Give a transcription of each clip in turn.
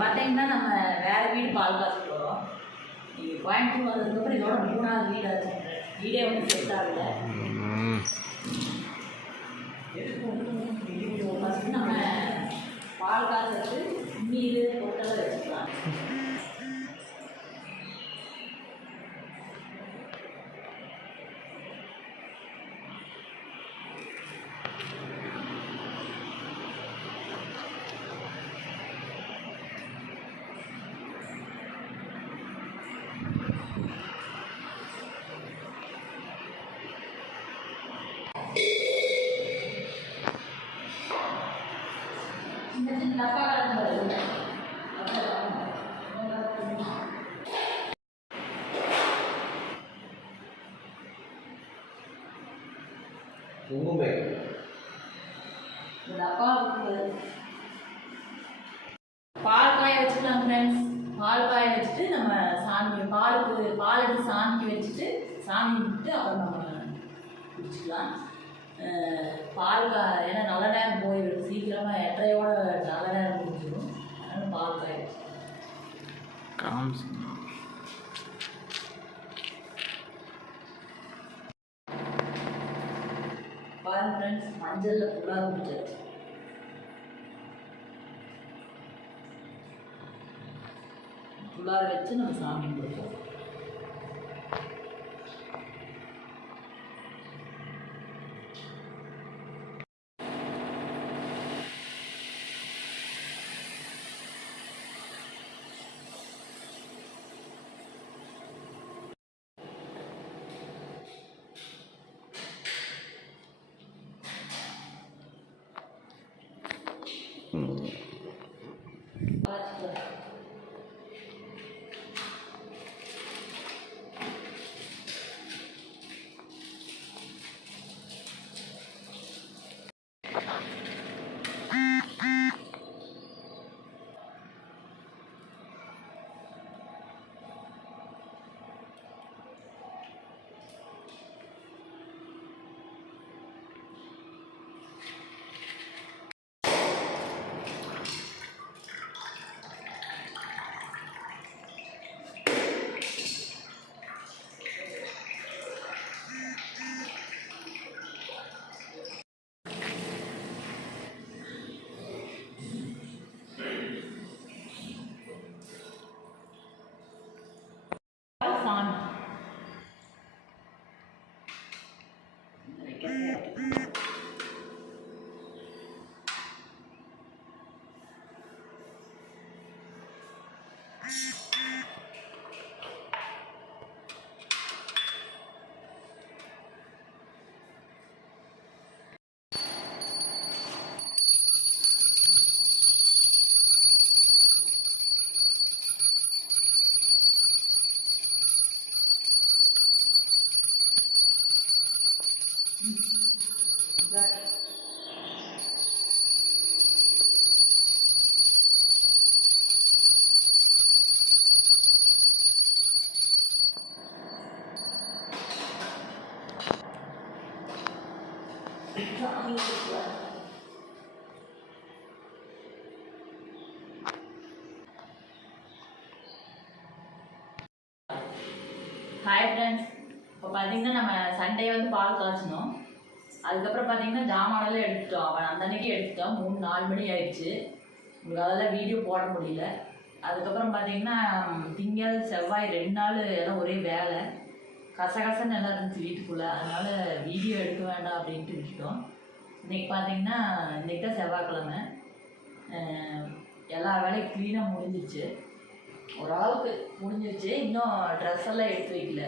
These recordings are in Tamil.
பார்த்தீங்கன்னா நம்ம வேறு வீடு பால் காசுக்கு வரோம். நீங்கள் கோயம்புத்தூர் வந்ததுக்கப்புறம் இதோட 3வது வீடு அது. வீடே வந்து செட் ஆகலை. ஃபஸ்ட்டு நம்ம பால் காசுக்கு நீர் பொட்டெல்லாம் வச்சுக்கலாம். பால் காய வச்சுக்கலாம் ஃப்ரெண்ட்ஸ். பால் காய வச்சுட்டு நம்ம சாமி பால் எடுத்து சாமிக்கு வச்சுட்டு சாமி விட்டு அப்புறம் நம்ம குடிச்சிக்கலாம். ஏன்னா நல்ல நேரம் போயிடும், சீக்கிரமாக 8:30யோட நல்ல நேரம் முடிஞ்சிடும். அதனால் பால் காய வச்சு பாருங்க ஃப்ரெண்ட்ஸ், மஞ்சளில் ஃபுல்லாக முடிஞ்சாச்சு. ஃபுல்லாக வச்சு நம்ம சாமி கொடுப்போம். ஹாய் ஃப்ரெண்ட்ஸ், இப்போ பார்த்தீங்கன்னா நம்ம சண்டே வந்து பால் காய்ச்சினோம். அதுக்கப்புறம் பார்த்தீங்கன்னா ஜாமானெல்லாம் எடுத்துட்டோம். அவன் அந்த அன்னைக்கு எடுத்துட்டோம். 3-4 மணி ஆயிடுச்சு. உங்களுக்கு அதெல்லாம் வீடியோ போட முடியல. அதுக்கப்புறம் பார்த்தீங்கன்னா திங்கள் செவ்வாய் 2 நாள் எல்லாம் ஒரே வேலை கசகசன்னு எல்லாம் இருந்துச்சு வீட்டுக்குள்ளே. அதனால் வீடியோ எடுக்க வேண்டாம் அப்படின்ட்டு விட்டுட்டோம். இன்றைக்கி பார்த்தீங்கன்னா இன்றைக்கி தான் செவ்வாய்க்கிழமை. எல்லா வேலையும் க்ளீனாக முடிஞ்சிச்சு, ஓரளவுக்கு முடிஞ்சிருச்சு. இன்னும் ட்ரெஸ் எல்லாம் எடுத்து வைக்கல.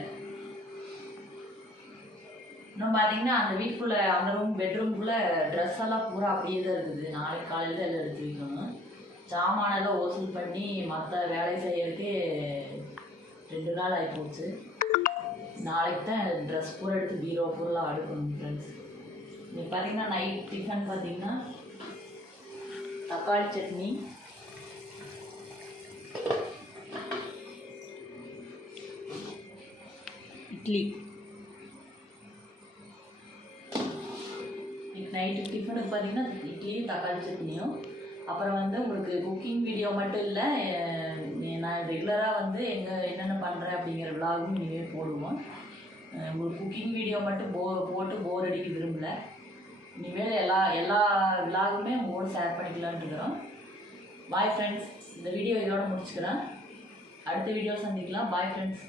இன்னும் பார்த்தீங்கன்னா அந்த வீட்டுக்குள்ளே அந்த பெட்ரூம்குள்ளே ட்ரெஸ் எல்லாம் பூரா அப்படியே தான் இருக்குது. நாளைக்கு காலையில் தான் எல்லாம் எடுத்து வைக்கணும். சாமானெல்லாம் வசூல் பண்ணி மற்ற வேலை செய்யறதுக்கு 2 நாள் ஆகிப்போச்சு. நாளைக்கு தான் ட்ரெஸ் பூரா எடுத்து பீரோ பூரா அடுக்கணும் ஃப்ரெண்ட்ஸ். இன்னைக்கு பார்த்தீங்கன்னா நைட் டிஃபன் பார்த்தீங்கன்னா தக்காளி சட்னி, இட்லி. நைட்டு டிஃபனுக்கு பார்த்தீங்கன்னா இட்லியும் தக்காளி சட்னியும், அப்புறம் வந்து உங்களுக்கு குக்கிங் வீடியோ மட்டும் இல்லை, நான் ரெகுலராக வந்து என்னென்ன பண்ணுறேன் அப்படிங்கிற விலாகும் இனிமேல் போடுவோம். உங்களுக்கு குக்கிங் வீடியோ மட்டும் போட்டு போர் அடிக்க விரும்பல. இனிமேல் எல்லா விலாகுமே உங்களோட ஷேர் பண்ணிக்கலான்ட்டு இருக்கிறோம். Bye friends. இந்த வீடியோ இதோட முடிச்சுக்கிறேன். அடுத்த வீடியோ சந்திக்கலாம். Bye friends.